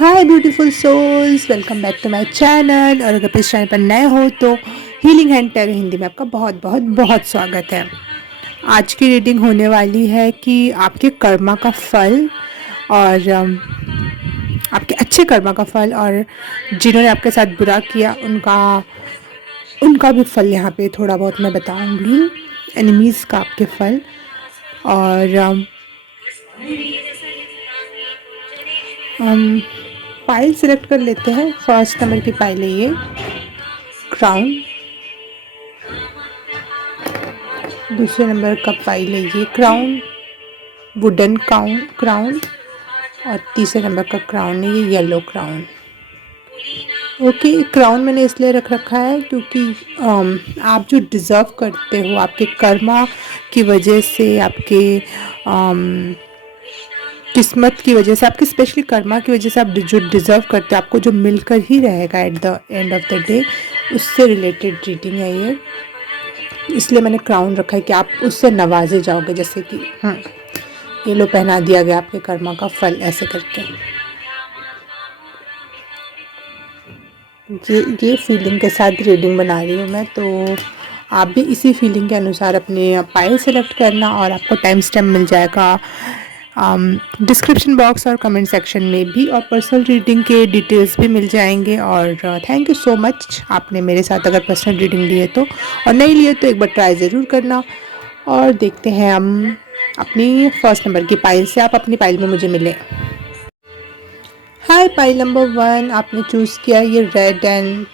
Hi beautiful souls, welcome back to my channel. और अगर इस चैनल पर नए हो तो हीलिंग एंड टैरो हिंदी में आपका बहुत बहुत बहुत स्वागत है। आज की रीडिंग होने वाली है कि आपके कर्मा का फल और आपके अच्छे कर्मा का फल, और जिन्होंने आपके साथ बुरा किया उनका उनका भी फल यहाँ पे थोड़ा बहुत मैं बताऊंगी। एनिमीज़ का आपके फल। और हम पाइल सिलेक्ट कर लेते हैं। फर्स्ट नंबर की पाइल है ये क्राउन। दूसरे नंबर का पाइल है ये क्राउन, वुडन क्राउन। और तीसरे नंबर का क्राउन है ये येलो क्राउन। ओके, क्राउन मैंने इसलिए रख रखा है क्योंकि आप जो डिज़र्व करते हो आपके कर्मा की वजह से, आपके किस्मत की वजह से, आपके स्पेशली कर्मा की वजह से आप जो डिज़र्व करते हो आपको जो मिलकर ही रहेगा at the end of the day, उससे रिलेटेड रीडिंग है ये। इसलिए मैंने क्राउन रखा है कि आप उससे नवाजे जाओगे, जैसे कि ये लो पहना दिया गया आपके कर्मा का फल, ऐसे करके। ये फीलिंग के साथ रीडिंग बना रही हूँ मैं, तो आप भी इसी फीलिंग के अनुसार अपने पाइल सेलेक्ट करना और आपको टाइम स्टैम्प मिल जाएगा डिस्क्रिप्शन बॉक्स और कमेंट सेक्शन में भी, और पर्सनल रीडिंग के डिटेल्स भी मिल जाएंगे। और थैंक यू सो मच, आपने मेरे साथ अगर पर्सनल रीडिंग लिए तो, और नहीं लिए तो एक बार ट्राई ज़रूर करना। और देखते हैं हम अपनी फर्स्ट नंबर की पाइल से आप अपनी पाइल में मुझे मिले। हाय पाइल नंबर 1, आपने चूज़ किया ये रेड एंड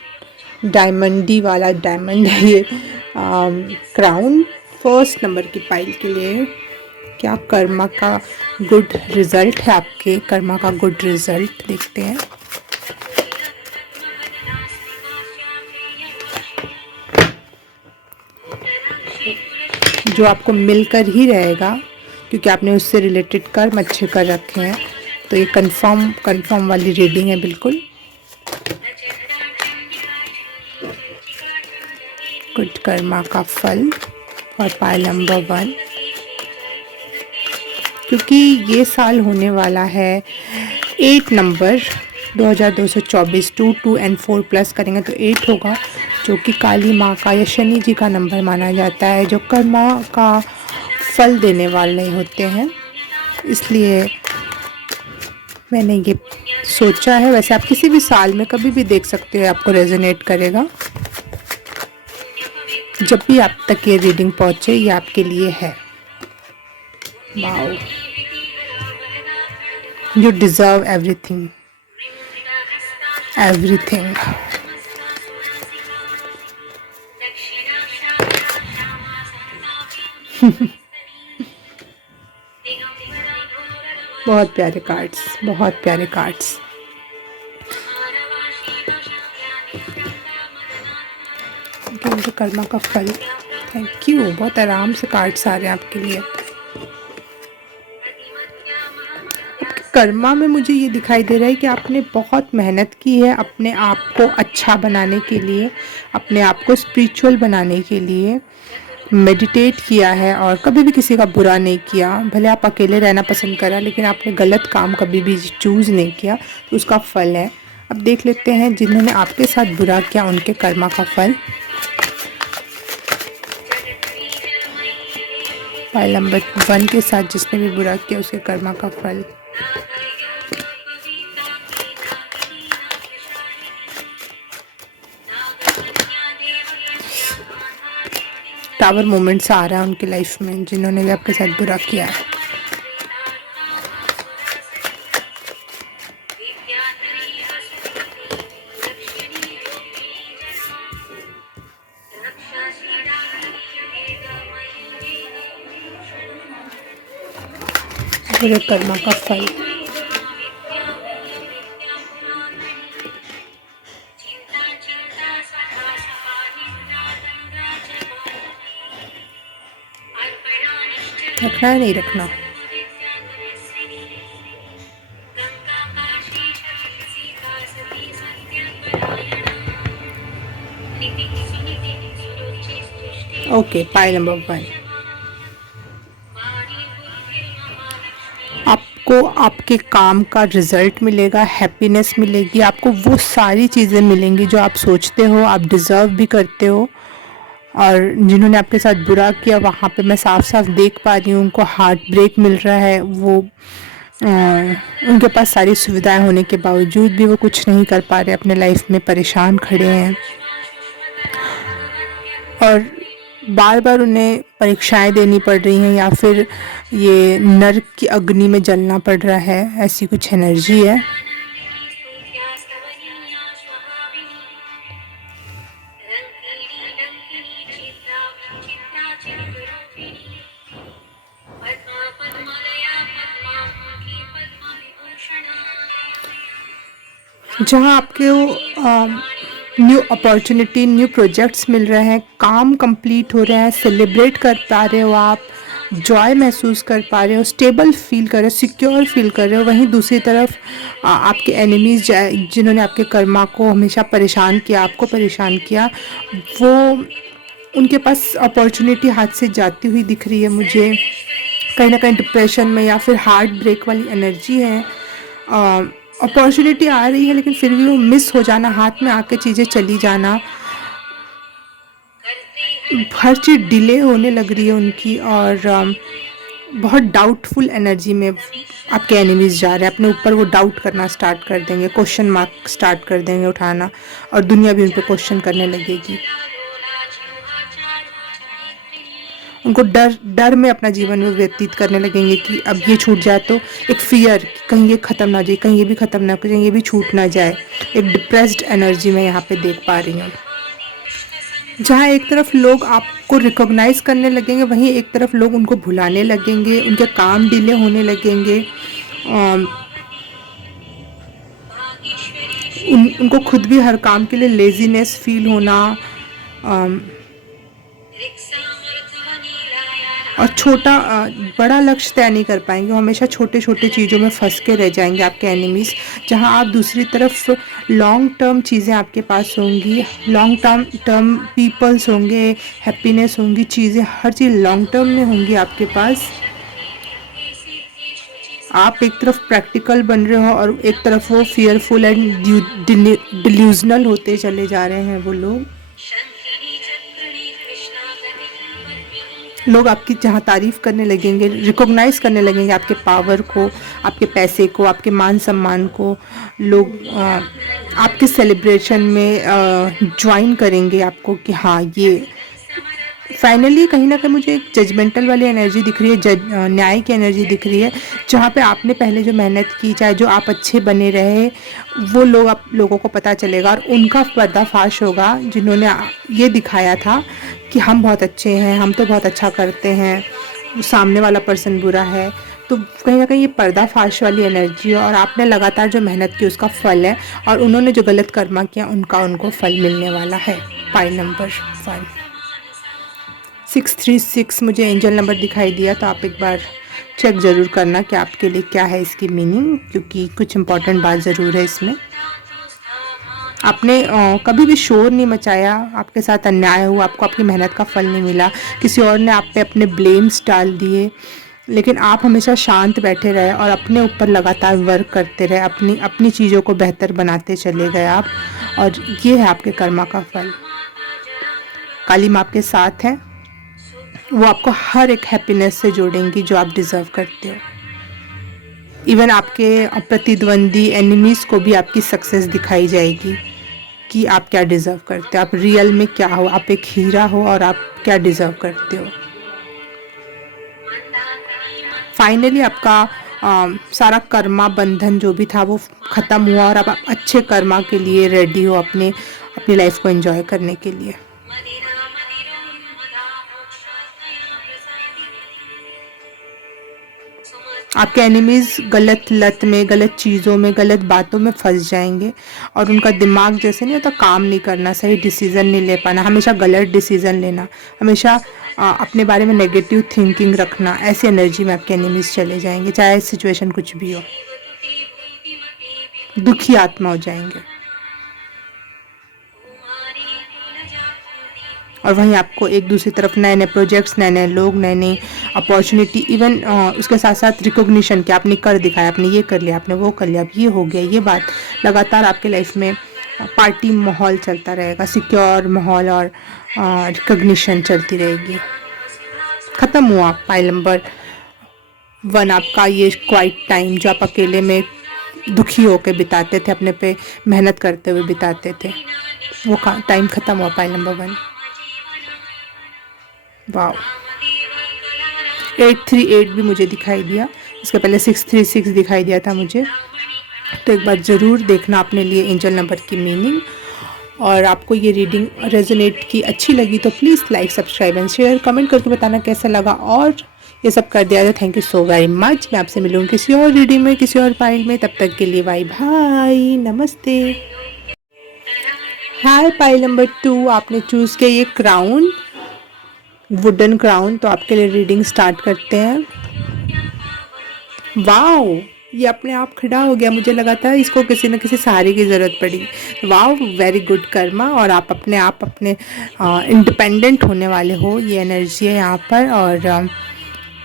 डायमंडी वाला डायमंड है ये क्राउन। फर्स्ट नंबर की पाइल के लिए क्या कर्मा का गुड रिजल्ट है, आपके कर्मा का गुड रिजल्ट देखते हैं। जो आपको मिलकर ही रहेगा क्योंकि आपने उससे रिलेटेड कर्म अच्छे कर रखे हैं, तो ये कंफर्म वाली रीडिंग है बिल्कुल। गुड कर्मा का फल और पाइल नंबर 1, क्योंकि ये साल होने वाला है 8 नंबर 2224, 2 2 एंड 4 प्लस करेंगे तो 8 होगा, जो कि काली माँ का या शनि जी का नंबर माना जाता है, जो कर्मा का फल देने वाले होते हैं। इसलिए मैंने ये सोचा है। वैसे आप किसी भी साल में कभी भी देख सकते हो, आपको रेजोनेट करेगा। जब भी आप तक ये रीडिंग पहुँचे, ये आपके लिए है। Wow, you deserve everything. बहुत प्यारे कार्ड्स, बहुत प्यारे कार्ड्स। मुझे कर्मा का फल, थैंक यू। बहुत आराम से कार्ड्स आ रहे हैं आपके लिए। कर्मा में मुझे ये दिखाई दे रहा है कि आपने बहुत मेहनत की है अपने आप को अच्छा बनाने के लिए, अपने आप को स्पिरिचुअल बनाने के लिए। मेडिटेट किया है और कभी भी किसी का बुरा नहीं किया। भले आप अकेले रहना पसंद करा, लेकिन आपने गलत काम कभी भी चूज़ नहीं किया, तो उसका फल है। अब देख लेते हैं जिन्होंने आपके साथ बुरा किया उनके कर्मा का फल। पाइल नंबर 1 के साथ जिसने भी बुरा किया उसके कर्मा का फल। टावर मोमेंट्स आ रहा है उनकी लाइफ में, जिन्होंने भी आपके साथ बुरा किया है। बुरे कर्मा का फल। रखना है नहीं रखना। ओके, पाइल नंबर 1, आपको आपके काम का रिज़ल्ट मिलेगा, हैप्पीनेस मिलेगी, आपको वो सारी चीज़ें मिलेंगी जो आप सोचते हो, आप डिज़र्व भी करते हो। और जिन्होंने आपके साथ बुरा किया वहाँ पे मैं साफ साफ देख पा रही हूँ उनको हार्ट ब्रेक मिल रहा है। वो उनके पास सारी सुविधाएं होने के बावजूद भी वो कुछ नहीं कर पा रहे, अपने लाइफ में परेशान खड़े हैं और बार बार उन्हें परीक्षाएं देनी पड़ रही हैं या फिर ये नर्क की अग्नि में जलना पड़ रहा है, ऐसी कुछ एनर्जी है। जहाँ आपको न्यू अपॉर्चुनिटी, न्यू प्रोजेक्ट्स मिल रहे हैं, काम कंप्लीट हो रहे हैं, सेलिब्रेट कर पा रहे हो आप, जॉय महसूस कर पा रहे हो, स्टेबल फील कर रहे हो, सिक्योर फील कर रहे हो। वहीं दूसरी तरफ आपके एनिमीज़ जिन्होंने आपके कर्मा को हमेशा परेशान किया, आपको परेशान किया, वो उनके पास अपॉर्चुनिटी हाथ से जाती हुई दिख रही है मुझे। कहीं ना कहीं डिप्रेशन में या फिर हार्ट ब्रेक वाली एनर्जी है। अपॉर्चुनिटी आ रही है लेकिन फिर भी वो मिस हो जाना, हाथ में आके चीज़ें चली जाना, हर चीज़ डिले होने लग रही है उनकी। और बहुत डाउटफुल एनर्जी में आपके एनिमीज़ जा रहे हैं, अपने ऊपर वो डाउट करना स्टार्ट कर देंगे, क्वेश्चन मार्क स्टार्ट कर देंगे उठाना, और दुनिया भी उन पर क्वेश्चन करने लगेगी। उनको डर डर में अपना जीवन में व्यतीत करने लगेंगे कि अब ये छूट जाए तो एक फियर, कहीं ये ख़त्म ना जाए, कहीं ये भी ख़त्म ना, कहीं ये भी छूट ना जाए। एक डिप्रेस्ड एनर्जी मैं यहाँ पे देख पा रही हूँ। जहाँ एक तरफ लोग आपको रिकॉग्नाइज करने लगेंगे, वहीं एक तरफ लोग उनको भुलाने लगेंगे, उनके काम डिले होने लगेंगे। उनको खुद भी हर काम के लिए लेजीनेस फील होना, और बड़ा लक्ष्य तय नहीं कर पाएंगे, हमेशा छोटे छोटे चीज़ों में फंस के रह जाएंगे आपके एनिमीज़। जहां आप दूसरी तरफ लॉन्ग टर्म चीज़ें आपके पास होंगी, लॉन्ग टर्म पीपल्स होंगे, हैप्पीनेस होंगी, चीज़ें हर चीज़ लॉन्ग टर्म में होंगी आपके पास। आप एक तरफ प्रैक्टिकल बन रहे हो और एक तरफ वो फियरफुल एंड डिल्यूजनल होते चले जा रहे हैं। वो लोग आपकी जहाँ तारीफ़ करने लगेंगे, रिकॉग्नाइज़ करने लगेंगे आपके पावर को, आपके पैसे को, आपके मान सम्मान को। लोग आपके सेलिब्रेशन में ज्वाइन करेंगे आपको कि हाँ ये फाइनली। कहीं ना कहीं मुझे एक जजमेंटल वाली एनर्जी दिख रही है, न्याय की एनर्जी दिख रही है, जहाँ पे आपने पहले जो मेहनत की, चाहे जो आप अच्छे बने रहे, वो आप लोगों को पता चलेगा और उनका पर्दाफाश होगा जिन्होंने ये दिखाया था कि हम बहुत अच्छे हैं, हम तो बहुत अच्छा करते हैं, सामने वाला पर्सन बुरा है। तो कहीं ना कहीं ये पर्दाफाश वाली एनर्जी है और आपने लगातार जो मेहनत की उसका फल है, और उन्होंने जो गलत कर्मा किया उनको फल मिलने वाला है। पाइल नंबर 5 636 मुझे एंजल नंबर दिखाई दिया, तो आप एक बार चेक ज़रूर करना कि आपके लिए क्या है इसकी मीनिंग, क्योंकि कुछ इम्पॉर्टेंट बात ज़रूर है इसमें। आपने कभी भी शोर नहीं मचाया, आपके साथ अन्याय हुआ, आपको आपकी मेहनत का फल नहीं मिला, किसी और ने आप पे अपने ब्लेम्स डाल दिए, लेकिन आप हमेशा शांत बैठे रहे और अपने ऊपर लगातार वर्क करते रहे, अपनी चीज़ों को बेहतर बनाते चले गए आप, और ये है आपके कर्मा का फल। काली माँ आपके साथ हैं, वो आपको हर एक हैप्पीनेस से जोड़ेंगी जो आप डिज़र्व करते हो। इवन आपके प्रतिद्वंदी एनिमीज़ को भी आपकी सक्सेस दिखाई जाएगी कि आप क्या डिज़र्व करते हो, आप रियल में क्या हो, आप एक हीरा हो और आप क्या डिज़र्व करते हो। फाइनली आपका सारा कर्मा बंधन जो भी था वो ख़त्म हुआ और आप अच्छे कर्मा के लिए रेडी हो, अपनी लाइफ को एंजॉय करने के लिए। आपके एनिमीज़ गलत लत में, गलत चीज़ों में, गलत बातों में फंस जाएंगे और उनका दिमाग जैसे नहीं होता, काम नहीं करना, सही डिसीज़न नहीं ले पाना, हमेशा गलत डिसीज़न लेना, हमेशा अपने बारे में नेगेटिव थिंकिंग रखना, ऐसी एनर्जी में आपके एनिमीज़ चले जाएंगे, चाहे सिचुएशन कुछ भी हो। दुखी आत्मा हो जाएंगे और वहीं आपको एक दूसरी तरफ नए नए प्रोजेक्ट्स, नए नए लोग, नए नई अपॉर्चुनिटी, इवन उसके साथ साथ रिकॉग्निशन कि आपने कर दिखाया, आपने ये कर लिया, आपने वो कर लिया, अब ये हो गया, ये बात लगातार आपके लाइफ में पार्टी माहौल चलता रहेगा, सिक्योर माहौल और रिकॉग्निशन चलती रहेगी। ख़त्म हुआ पाइल नंबर 1 आपका ये क्वाइट टाइम जो आप अकेले में दुखी होकर बिताते थे, अपने पे मेहनत करते हुए बिताते थे, वो टाइम ख़त्म हुआ पाइल नंबर 1। वाह, 838 भी मुझे दिखाई दिया, इसके पहले 636 दिखाई दिया था मुझे। तो एक बार ज़रूर देखना अपने लिए एंजल नंबर की मीनिंग। और आपको ये रीडिंग रेजोनेट की अच्छी लगी तो please like, subscribe and share, comment करके बताना कैसा लगा। और ये सब कर दिया तो thank you so very much. मैं आपसे मिलूँगी किसी और रीडिंग में, किसी और फाइल में। तब तक के लिए बाय बाय, नमस्ते। हाय, पाइल नंबर 2 आपने चूज़ किया ये क्राउन, वुडन क्राउन। तो आपके लिए रीडिंग स्टार्ट करते हैं। वाओ, ये अपने आप खड़ा हो गया, मुझे लगा था इसको किसी न किसी सहारे की ज़रूरत पड़ी। Wow, very good Karma. और आप अपने इंडिपेंडेंट होने वाले हो, ये एनर्जी है यहाँ पर। और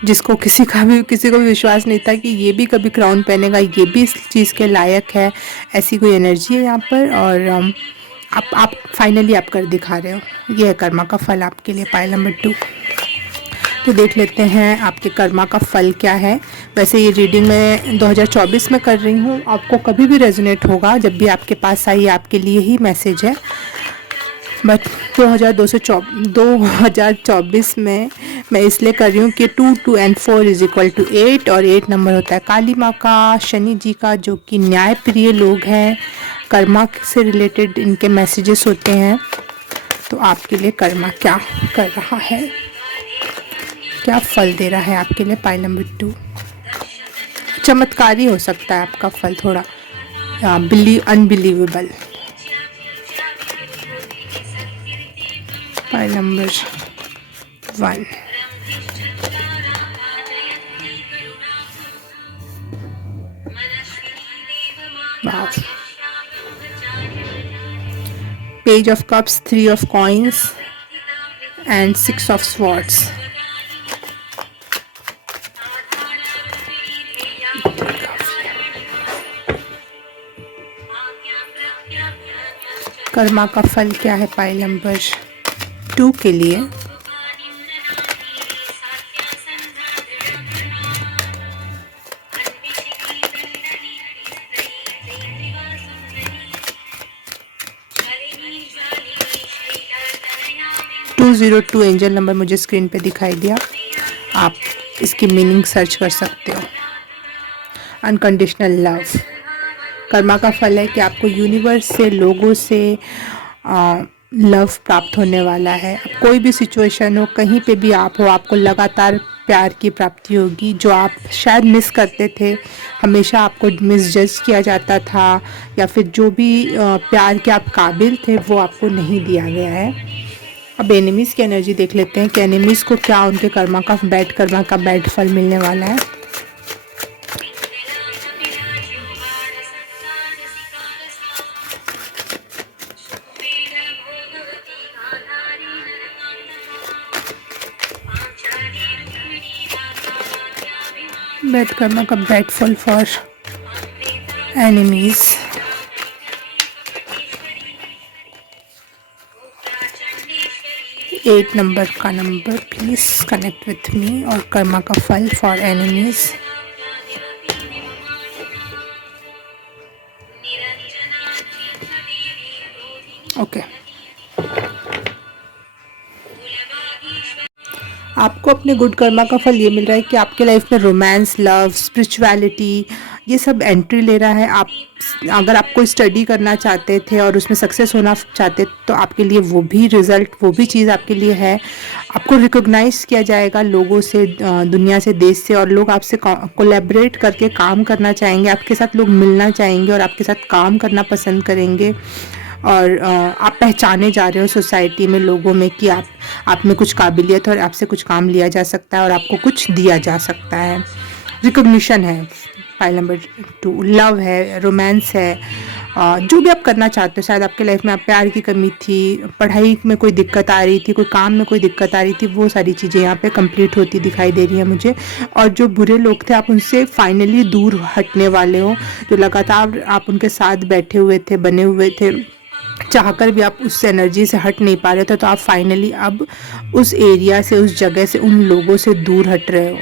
जिसको किसी को भी विश्वास नहीं था कि ये भी कभी क्राउन पहनेगा, ये भी इस चीज़ के लायक है, ऐसी कोई एनर्जी है यहाँ पर। और आप फाइनली आप कर दिखा रहे हो। ये है कर्मा का फल आपके लिए, पाइल नंबर 2। तो देख लेते हैं आपके कर्मा का फल क्या है। वैसे ये रीडिंग मैं 2024 में कर रही हूँ, आपको कभी भी रेजोनेट होगा, जब भी आपके पास आई आपके लिए ही मैसेज है। बट 2024 में मैं इसलिए कर रही हूँ कि 2 2 and 4 इज इक्वल टू 8, और 8 नंबर होता है काली माँ का, शनि जी का, जो कि न्याय प्रिय लोग हैं। कर्मा से रिलेटेड इनके मैसेजेस होते हैं। तो आपके लिए कर्मा क्या कर रहा है, क्या फल दे रहा है आपके लिए, पाइल नंबर 2। चमत्कारी हो सकता है आपका फल, थोड़ा unbelievable. Pile number 1। Page of cups, 3 of coins and 6 of swords. Karma का फल क्या है पाइल नंबर 2 के लिए। टू 202 एंजल नंबर मुझे स्क्रीन पे दिखाई दिया, आप इसकी मीनिंग सर्च कर सकते हो। अनकंडीशनल लव कर्मा का फल है कि आपको यूनिवर्स से, लोगों से लव प्राप्त होने वाला है। अब कोई भी सिचुएशन हो, कहीं पे भी आप हो, आपको लगातार प्यार की प्राप्ति होगी, जो आप शायद मिस करते थे। हमेशा आपको मिसजज किया जाता था, या फिर जो भी प्यार के आप काबिल थे वो आपको नहीं दिया गया है। अब एनिमीज़ की एनर्जी देख लेते हैं कि एनिमीज़ को क्या उनके कर्मा का बैड फल मिलने वाला है। बैड कर्मा का बैड फल फॉर एनिमीज़। एट नंबर का number please connect with me, और कर्मा का फल फॉर एनिमीज़। ओके, आपको अपने गुड कर्मा का फल ये मिल रहा है कि आपके लाइफ में रोमांस, लव, स्पिरिचुअलिटी, ये सब एंट्री ले रहा है। आप अगर आप कोई स्टडी करना चाहते थे और उसमें सक्सेस होना चाहते तो आपके लिए वो भी रिज़ल्ट, वो भी चीज़ आपके लिए है। आपको रिकॉग्नाइज किया जाएगा लोगों से, दुनिया से, देश से, और लोग आपसे कोलैबोरेट करके काम करना चाहेंगे, आपके साथ लोग मिलना चाहेंगे और आपके साथ काम करना पसंद करेंगे। और आप पहचाने जा रहे हो सोसाइटी में, लोगों में, कि आप में कुछ काबिलियत है और आपसे कुछ काम लिया जा सकता है और आपको कुछ दिया जा सकता है। रिकॉग्निशन है पाइल नंबर 2, लव है, रोमांस है, जो भी आप करना चाहते हो, शायद आपके लाइफ में आप प्यार की कमी थी, पढ़ाई में कोई दिक्कत आ रही थी, कोई काम में कोई दिक्कत आ रही थी, वो सारी चीज़ें यहाँ पे कंप्लीट होती दिखाई दे रही है मुझे। और जो बुरे लोग थे आप उनसे फाइनली दूर हटने वाले हो। जो लगातार आप उनके साथ बैठे हुए थे, बने हुए थे, चाहकर भी आप उस एनर्जी से हट नहीं पा रहे थे, तो आप फाइनली अब उस एरिया से, उस जगह से, उन लोगों से दूर हट रहे हो।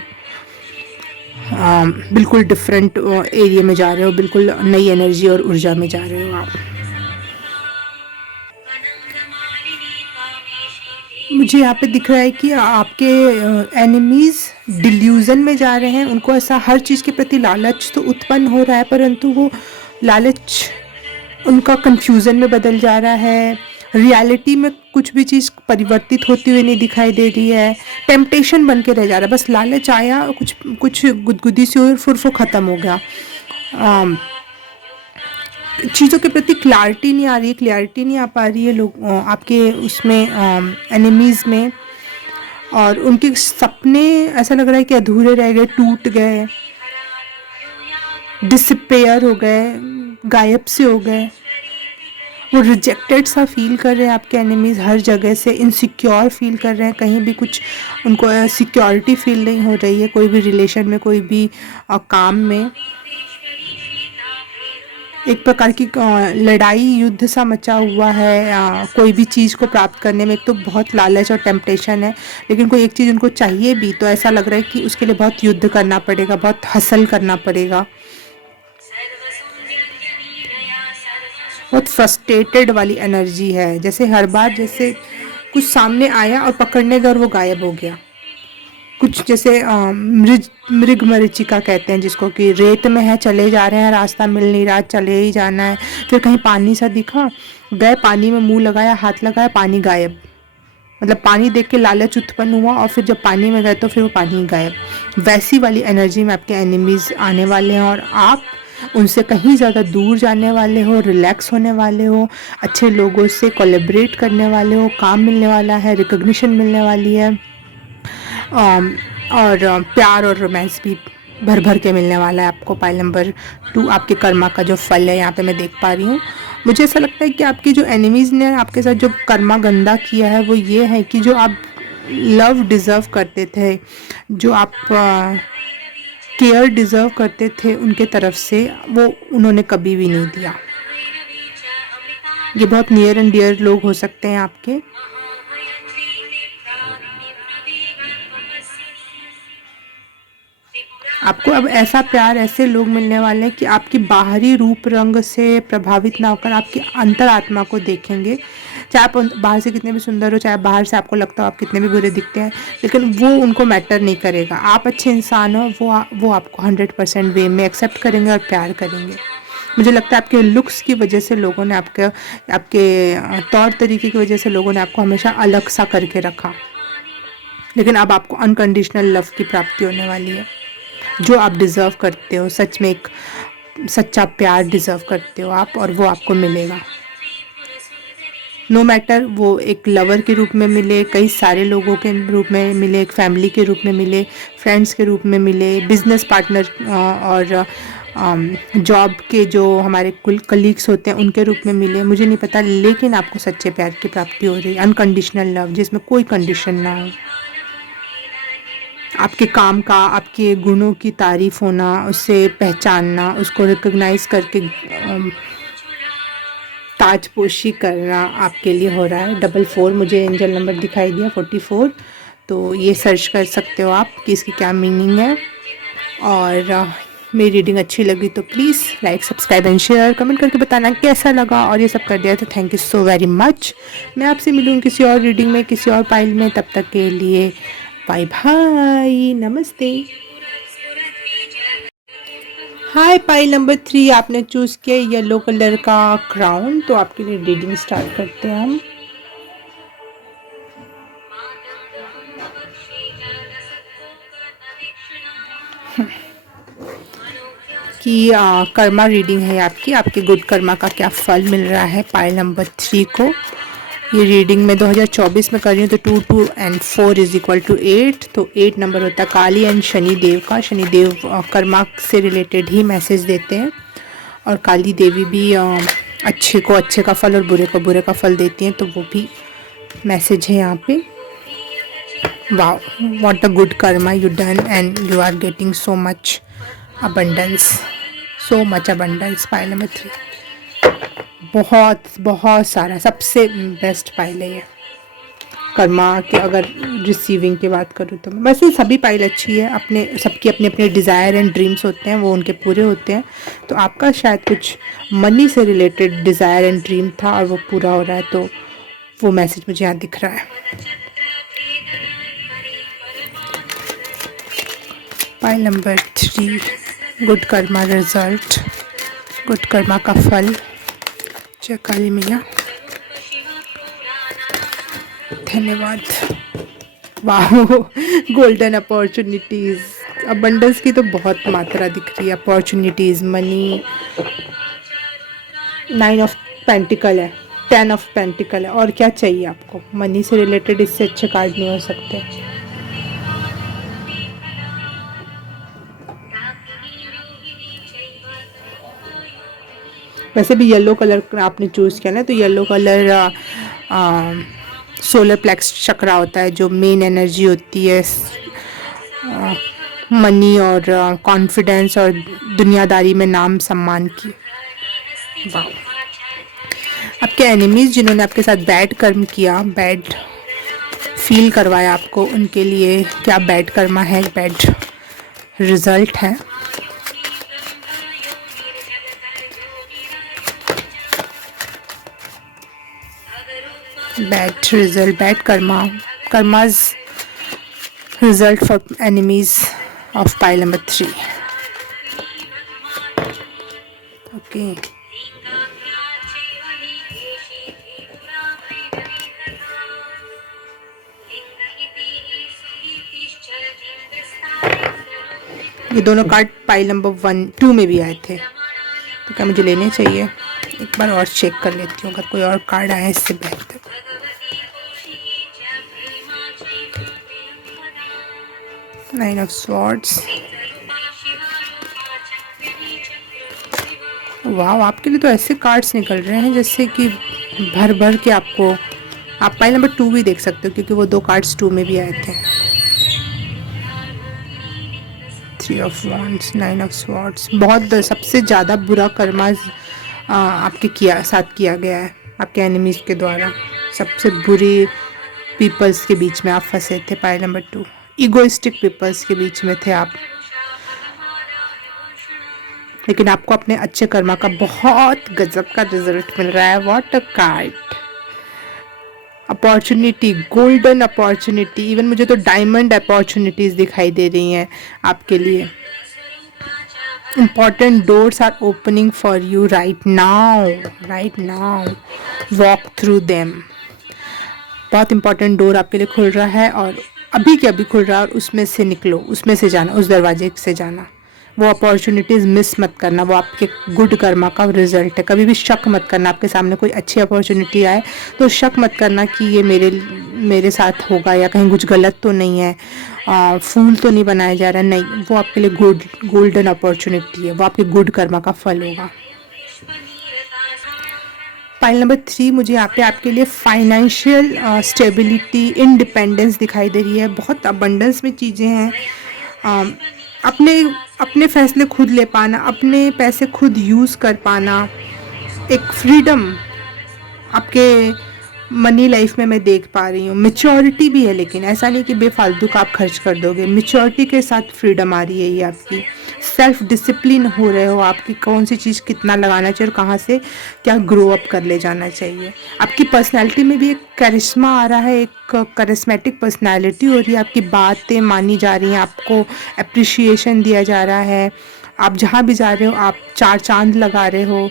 बिल्कुल डिफरेंट एरिया में जा रहे हो, बिल्कुल नई एनर्जी और ऊर्जा में जा रहे हो आप। मुझे यहाँ पे दिख रहा है कि आपके एनिमीज़ डिल्यूज़न में जा रहे हैं। उनको ऐसा हर चीज़ के प्रति लालच तो उत्पन्न हो रहा है, परंतु वो लालच उनका कंफ्यूजन में बदल जा रहा है। रियलिटी में कुछ भी चीज़ परिवर्तित होती हुई नहीं दिखाई दे रही है, टेम्पटेशन बन के रह जा रहा है। बस लालच आया, कुछ कुछ गुदगुदी सी और फिर वो ख़त्म हो गया। चीज़ों के प्रति क्लैरिटी नहीं आ रही है, क्लैरिटी नहीं आ पा रही है लोग आपके उसमें एनिमीज़ में। और उनके सपने ऐसा लग रहा है कि अधूरे रह गए, टूट गए, डिसअपेयर हो गए, गायब से हो गए। वो रिजेक्टेड सा फील कर रहे हैं आपके एनिमीज़, हर जगह से इनसिक्योर फील कर रहे हैं। कहीं भी कुछ उनको सिक्योरिटी फील नहीं हो रही है, कोई भी रिलेशन में, कोई भी काम में। एक प्रकार की लड़ाई, युद्ध सा मचा हुआ है कोई भी चीज़ को प्राप्त करने में। एक तो बहुत लालच और टेम्पटेशन है, लेकिन कोई एक चीज़ उनको चाहिए भी तो ऐसा लग रहा है कि उसके लिए बहुत युद्ध करना पड़ेगा, बहुत हसल करना पड़ेगा। बहुत फ्रस्ट्रेटेड वाली एनर्जी है, जैसे हर बार जैसे कुछ सामने आया और पकड़ने गए और वो गायब हो गया। कुछ जैसे मृग मरीचिका कहते हैं जिसको, कि रेत में है, चले जा रहे हैं, रास्ता मिल नहीं रहा, चले ही जाना है। फिर कहीं पानी सा दिखा, गए, पानी में मुंह लगाया, हाथ लगाया, पानी गायब। मतलब पानी देख के लालच उत्पन्न हुआ और फिर जब पानी में गए तो फिर वो पानी गायब। वैसी वाली एनर्जी में आपके एनिमीज़ आने वाले हैं और आप उनसे कहीं ज़्यादा दूर जाने वाले हो, रिलैक्स होने वाले हो, अच्छे लोगों से कोलैबोरेट करने वाले हो, काम मिलने वाला है, रिकॉग्निशन मिलने वाली है, और प्यार और रोमांस भी भर भर के मिलने वाला है आपको। पाइल नंबर 2 आपके कर्मा का जो फल है यहाँ पे मैं देख पा रही हूँ। मुझे ऐसा लगता है कि आपकी जो एनिमीज़ ने आपके साथ जो कर्मा गंदा किया है वो ये है कि जो आप लव डिज़र्व करते थे, जो आप केयर डिज़र्व करते थे उनके तरफ से, वो उन्होंने कभी भी नहीं दिया। ये बहुत नियर एंड डियर लोग हो सकते हैं आपके। आपको अब ऐसा प्यार, ऐसे लोग मिलने वाले हैं कि आपकी बाहरी रूप रंग से प्रभावित ना होकर आपकी अंतरात्मा को देखेंगे। चाहे आप बाहर से कितने भी सुंदर हो, चाहे बाहर से आपको लगता हो आप कितने भी बुरे दिखते हैं, लेकिन वो उनको मैटर नहीं करेगा। आप अच्छे इंसान हो, वो आपको 100% वे में एक्सेप्ट करेंगे और प्यार करेंगे। मुझे लगता है आपके लुक्स की वजह से लोगों ने आपके तौर तरीके की वजह से लोगों ने आपको हमेशा अलग सा करके रखा, लेकिन अब आपको अनकंडीशनल लव की प्राप्ति होने वाली है, जो आप डिज़र्व करते हो। सच में एक सच्चा प्यार डिज़र्व करते हो आप, और वो आपको मिलेगा। नो मैटर वो एक लवर के रूप में मिले, कई सारे लोगों के रूप में मिले, एक फैमिली के रूप में मिले, फ्रेंड्स के रूप में मिले, बिजनेस पार्टनर और जॉब के जो हमारे कुल कलीग्स होते हैं उनके रूप में मिले, मुझे नहीं पता, लेकिन आपको सच्चे प्यार की प्राप्ति हो रही है। अनकंडीशनल लव जिसमें कोई कंडीशन ना हो। आपके काम का, आपके गुणों की तारीफ होना, उसे पहचानना, उसको रिकॉग्नाइज करके ताजपोशी करना आपके लिए हो रहा है। 44 मुझे एंजल नंबर दिखाई दिया, 44। तो ये सर्च कर सकते हो आप कि इसकी क्या मीनिंग है। और मेरी रीडिंग अच्छी लगी तो please like, subscribe and share, comment करके बताना कैसा लगा। और ये सब कर दिया तो thank you so very much. मैं आपसे मिलूँ किसी और रीडिंग में, किसी और पाइल में। तब तक के लिए बाय बाय, नमस्ते। हाय, पाइल नंबर 3 आपने चूज़ किया येलो कलर का क्राउन। तो आपके लिए रीडिंग स्टार्ट करते हैं हम। कि कर्मा रीडिंग है आपकी, आपके गुड कर्मा का क्या फल मिल रहा है पाइल नंबर 3 को। ये रीडिंग मैं 2024 में कर रही हूँ। तो 2 2 and 4 = 8। तो 8 नंबर होता है काली एंड शनि देव का। शनि देव कर्मा से रिलेटेड ही मैसेज देते हैं। और काली देवी भी अच्छे को अच्छे का फल और बुरे को बुरे का फल देती हैं, तो वो भी मैसेज है यहाँ पे। Wow, what a good karma you done and you are getting so much abundance, so much abundance. Pile number 3 बहुत बहुत सारा, सबसे बेस्ट पाइल है ये कर्मा के। अगर रिसीविंग की बात करूँ तो वैसे सभी पाइल अच्छी है, अपने सबकी अपने अपने डिज़ायर एंड ड्रीम्स होते हैं, वो उनके पूरे होते हैं। तो आपका शायद कुछ मनी से रिलेटेड डिज़ायर एंड ड्रीम था और वो पूरा हो रहा है, तो वो मैसेज मुझे यहाँ दिख रहा है। Pile number 3 good Karma result, good Karma का फल। जय काली मैया, धन्यवाद। वाह, गोल्डन अपॉर्चुनिटीज़, अबंडेंस की तो बहुत मात्रा दिख रही है। अपॉर्चुनिटीज़, मनी, 9 ऑफ पेंटिकल है, 10 ऑफ पेंटिकल है, और क्या चाहिए आपको? मनी से रिलेटेड इससे अच्छे कार्ड नहीं हो सकते। वैसे भी येलो कलर आपने चूज़ किया ना, तो येलो कलर सोलर प्लेक्स चक्रा होता है, जो मेन एनर्जी होती है मनी और कॉन्फिडेंस और दुनियादारी में नाम सम्मान की। वाह, आपके एनिमीज़ जिन्होंने आपके साथ बैड कर्म किया, बैड फील करवाया आपको, उनके लिए क्या बैड कर्मा है, बैड रिजल्ट है। Bad result, bad karma, karma's result for enemies of pile number 3. Okay. ये दोनों कार्ड पाइल नंबर 1-2 में भी आए थे, तो क्या मुझे लेने चाहिए? एक बार और चेक कर लेती हूँ, अगर कोई और कार्ड आए इससे बेहतर। Nine of swords. वाह, आपके लिए तो ऐसे कार्ड्स निकल रहे हैं जैसे कि भर भर के आपको। आप पाइल नंबर 2 भी देख सकते हो, क्योंकि वो 2 कार्ड्स 2 में भी आए थे। 3 ऑफ वॉन्ड्स, 9 ऑफ स्वॉर्ड्स। बहुत सबसे ज़्यादा बुरा कर्मा आपके साथ किया गया है, आपके एनिमीज़ के द्वारा। सबसे बुरी पीपल्स के बीच में आप फंसे थे। पाइल नंबर 2 इगोइस्टिक पीपल्स के बीच में थे आप, लेकिन आपको अपने अच्छे कर्मा का बहुत गजब का रिजल्ट मिल रहा है। What a card, opportunity, golden opportunity, even मुझे तो डायमंड अपॉर्चुनिटीज दिखाई दे रही हैं आपके लिए। important doors are opening for you right now, walk through them। बहुत important डोर आपके लिए खुल रहा है और अभी के अभी खुल रहा है, और उसमें से निकलो, उसमें से जाना, उस दरवाजे से जाना। वो अपॉर्चुनिटीज़ मिस मत करना, वो आपके गुड कर्मा का रिजल्ट है। कभी भी शक मत करना, आपके सामने कोई अच्छी अपॉर्चुनिटी आए तो शक मत करना कि ये मेरे साथ होगा या कहीं कुछ गलत तो नहीं है, फूल तो नहीं बनाया जा रहा है। नहीं, वो आपके लिए गोल्डन अपॉर्चुनिटी है, वो आपके गुड कर्मा का फल होगा। पाइल नंबर 3 मुझे यहाँ पे आपके लिए फाइनेंशियल स्टेबिलिटी, इंडिपेंडेंस दिखाई दे रही है। बहुत अबंडेंस में चीज़ें हैं। अपने फैसले खुद ले पाना, अपने पैसे खुद यूज़ कर पाना, एक फ्रीडम आपके मनी लाइफ में मैं देख पा रही हूँ। मेच्योरिटी भी है, लेकिन ऐसा नहीं कि बेफालतू का आप खर्च कर दोगे। मेच्योरिटी के साथ फ्रीडम आ रही है। ये आपकी सेल्फ डिसिप्लिन हो रहे हो, आपकी कौन सी चीज़ कितना लगाना चाहिए और कहाँ से क्या ग्रो अप कर ले जाना चाहिए। आपकी पर्सनैलिटी में भी एक करिश्मा आ रहा है, एक करिश्मेटिक पर्सनैलिटी हो रही है। आपकी बातें मानी जा रही हैं, आपको अप्रिशिएशन दिया जा रहा है। आप जहाँ भी जा रहे हो आप 4 चांद लगा रहे हो।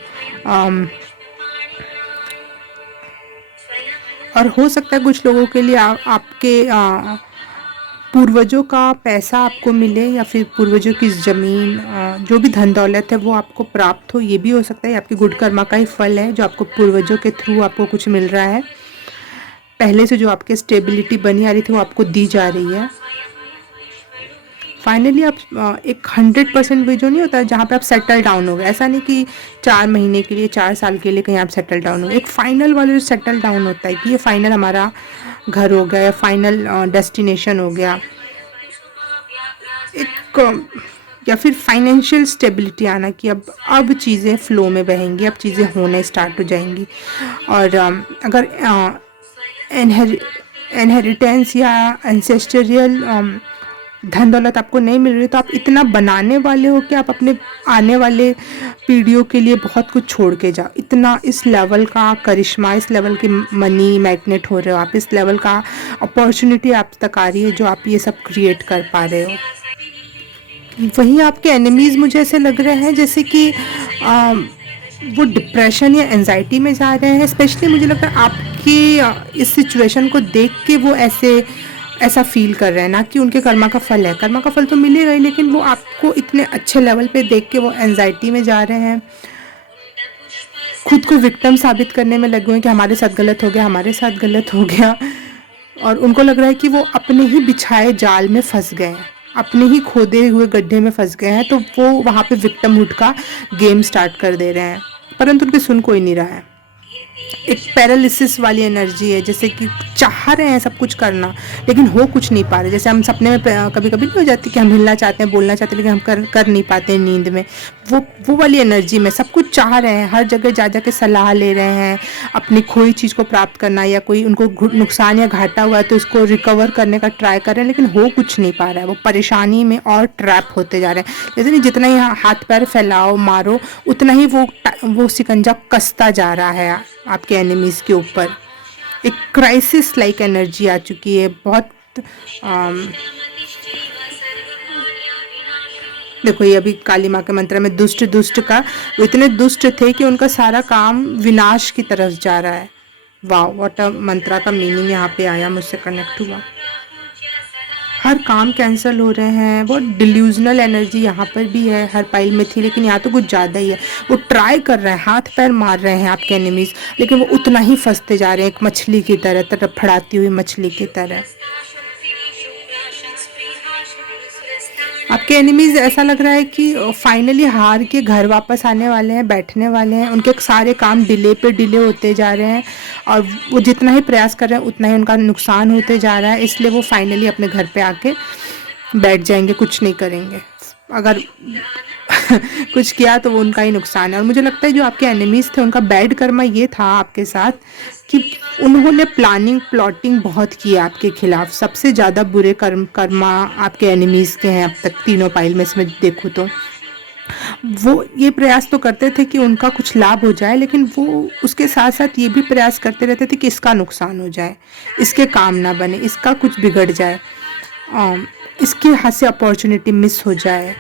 और हो सकता है कुछ लोगों के लिए आपके पूर्वजों का पैसा आपको मिले, या फिर पूर्वजों की ज़मीन, जो भी धन दौलत है वो आपको प्राप्त हो। ये भी हो सकता है, आपके गुड कर्मा का ही फल है जो आपको पूर्वजों के थ्रू आपको कुछ मिल रहा है। पहले से जो आपके स्टेबिलिटी बनी आ रही थी वो आपको दी जा रही है। फाइनली आप एक 100% वे जो नहीं होता जहाँ पे आप सेटल डाउन हो गए, ऐसा नहीं कि 4 महीने के लिए 4 साल के लिए कहीं आप सेटल डाउन हो, एक फाइनल वाला जो सेटल डाउन होता है कि ये फाइनल हमारा घर हो गया, फाइनल डेस्टिनेशन हो गया, एक या फिर फाइनेंशियल स्टेबिलिटी आना कि अब चीज़ें फ्लो में बहेंगी, अब चीज़ें होने स्टार्ट हो जाएंगी। और अगर इनहेरिटेंस या एंसेस्टरियल धन दौलत आपको नहीं मिल रही तो आप इतना बनाने वाले हो कि आप अपने आने वाले पीढ़ियों के लिए बहुत कुछ छोड़ के जाओ। इतना इस लेवल का करिश्मा, इस लेवल की मनी मैग्नेट हो रहे हो आप, इस लेवल का अपॉर्चुनिटी आप तक आ रही है जो आप ये सब क्रिएट कर पा रहे हो। वहीं आपके एनिमीज़ मुझे ऐसे लग रहे हैं जैसे कि वो डिप्रेशन या एंजाइटी में जा रहे हैं। स्पेशली मुझे लगता है आपकी इस सिचुएशन को देख के वो ऐसा फील कर रहे हैं, ना कि उनके कर्मा का फल है। कर्मा का फल तो मिलेगा ही, लेकिन वो आपको इतने अच्छे लेवल पे देख के वो एंजाइटी में जा रहे हैं, खुद को विक्टिम साबित करने में लगे हुए हैं कि हमारे साथ गलत हो गया, हमारे साथ गलत हो गया। और उनको लग रहा है कि वो अपने ही बिछाए जाल में फंस गए हैं, अपने ही खोदे हुए गड्ढे में फंस गए हैं, तो वो वहाँ पे विक्टिमहुड का गेम स्टार्ट कर दे रहे हैं, परंतु उनकी सुन कोई नहीं रहा है। एक पैरालिसिस वाली एनर्जी है, जैसे कि चाह रहे हैं सब कुछ करना लेकिन हो कुछ नहीं पा रहे। जैसे हम सपने में कभी कभी नहीं हो जाती कि हम हिलना चाहते हैं, बोलना चाहते हैं, लेकिन हम कर नहीं पाते हैं नींद में। वो वाली एनर्जी में सब कुछ चाह रहे हैं, हर जगह जा के सलाह ले रहे हैं, अपनी खोई चीज़ को प्राप्त करना, या कोई उनको नुकसान या घाटा हुआ है तो उसको रिकवर करने का ट्राई कर रहे हैं, लेकिन हो कुछ नहीं पा रहा है। वो परेशानी में और ट्रैप होते जा रहे हैं। जैसे नहीं, जितना ही हाथ पैर फैलाओ मारो उतना ही वो शिकंजा कसता जा रहा है आपके एनिमीज़ के ऊपर। एक क्राइसिस लाइक एनर्जी आ चुकी है बहुत। देखो ये अभी काली माँ के मंत्र में दुष्ट का, वो इतने दुष्ट थे कि उनका सारा काम विनाश की तरफ जा रहा है। वाह, व्हाट अ मंत्रा का मीनिंग यहाँ पे आया, मुझसे कनेक्ट हुआ। हर काम कैंसिल हो रहे हैं। बहुत डिल्यूजनल एनर्जी यहाँ पर भी है, हर पाइल में थी, लेकिन यहाँ तो कुछ ज़्यादा ही है। वो ट्राई कर रहे हैं, हाथ पैर मार रहे हैं आपके एनिमीज़, लेकिन वो उतना ही फंसते जा रहे हैं, एक मछली की तरह, तड़फड़ाती हुई मछली की तरह। आपके एनिमीज़ ऐसा लग रहा है कि फाइनली हार के घर वापस आने वाले हैं, बैठने वाले हैं। उनके सारे काम डिले पे डिले होते जा रहे हैं और वो जितना ही प्रयास कर रहे हैं उतना ही उनका नुकसान होते जा रहा है। इसलिए वो फाइनली अपने घर पे आके बैठ जाएंगे, कुछ नहीं करेंगे। अगर कुछ किया तो वो उनका ही नुकसान है। और मुझे लगता है जो आपके एनिमीज़ थे उनका बैड कर्मा ये था आपके साथ कि उन्होंने प्लॉटिंग बहुत की है आपके खिलाफ। सबसे ज़्यादा बुरे कर्मा आपके एनिमीज़ के हैं अब तक तीनों पाइल में, इसमें देखूँ तो। वो ये प्रयास तो करते थे कि उनका कुछ लाभ हो जाए, लेकिन वो उसके साथ साथ ये भी प्रयास करते रहते थे कि इसका नुकसान हो जाए, इसके काम ना बने, इसका कुछ बिगड़ जाए, इसके हाथ से अपॉर्चुनिटी मिस हो जाए।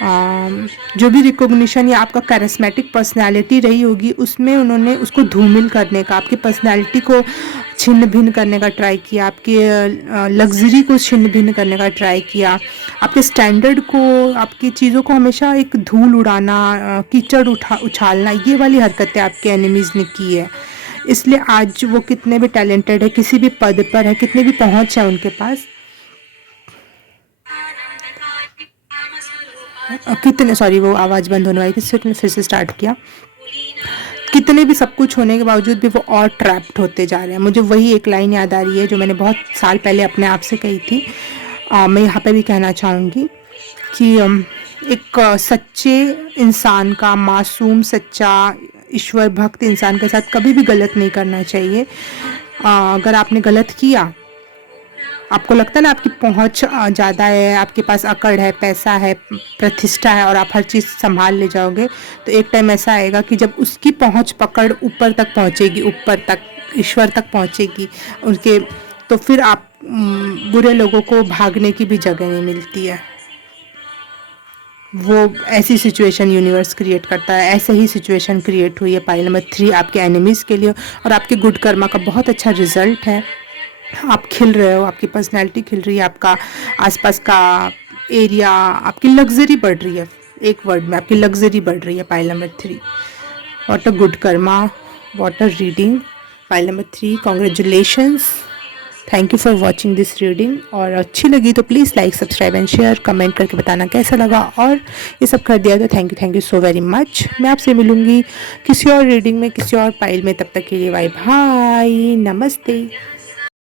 जो भी रिकॉग्निशन या आपका कैरिस्मेटिक पर्सनालिटी रही होगी उसमें उन्होंने उसको धूमिल करने का, आपकी पर्सनालिटी को छिन्न भिन्न करने का ट्राई किया, आपके लग्जरी को छिन्न भिन्न करने का ट्राई किया, आपके स्टैंडर्ड को, आपकी चीज़ों को हमेशा एक धूल उड़ाना, कीचड़ उछालना, ये वाली हरकतें आपके एनिमीज़ ने की है। इसलिए आज वो कितने भी टैलेंटेड है, किसी भी पद पर है, कितने भी पहुँच है उनके पास, कितने सॉरी वो आवाज़ बंद होने वाली थी, फिर से स्टार्ट किया। कितने भी सब कुछ होने के बावजूद भी वो और ट्रैप्ड होते जा रहे हैं। मुझे वही एक लाइन याद आ रही है जो मैंने बहुत साल पहले अपने आप से कही थी। मैं यहाँ पे भी कहना चाहूँगी कि एक सच्चे इंसान का, मासूम सच्चा ईश्वर भक्त इंसान के साथ कभी भी गलत नहीं करना चाहिए। अगर आपने गलत किया, आपको लगता है ना आपकी पहुंच ज़्यादा है, आपके पास अकड़ है, पैसा है, प्रतिष्ठा है और आप हर चीज़ संभाल ले जाओगे, तो एक टाइम ऐसा आएगा कि जब उसकी पहुंच पकड़ ऊपर तक पहुंचेगी, ऊपर तक ईश्वर तक पहुंचेगी उनके, तो फिर आप बुरे लोगों को भागने की भी जगह नहीं मिलती है। वो ऐसी सिचुएशन यूनिवर्स क्रिएट करता है। ऐसे ही सिचुएशन क्रिएट हुई है पाइल नंबर 3 आपके एनिमीज़ के लिए, और आपके गुड कर्मा का बहुत अच्छा रिजल्ट है। आप खिल रहे हो, आपकी पर्सनैलिटी खिल रही है, आपका आसपास का एरिया, आपकी लग्जरी बढ़ रही है। एक वर्ड में आपकी लग्जरी बढ़ रही है pile number 3। What a good Karma, what a reading. Pile number 3, congratulations. Thank you for watching this reading. और अच्छी लगी तो please like subscribe and share, comment करके बताना कैसा लगा। और ये सब कर दिया तो thank you so very much. मैं आपसे मिलूँगी किसी और रीडिंग में, किसी और पाइल में। तब तक के लिए बाय बाय, नमस्ते।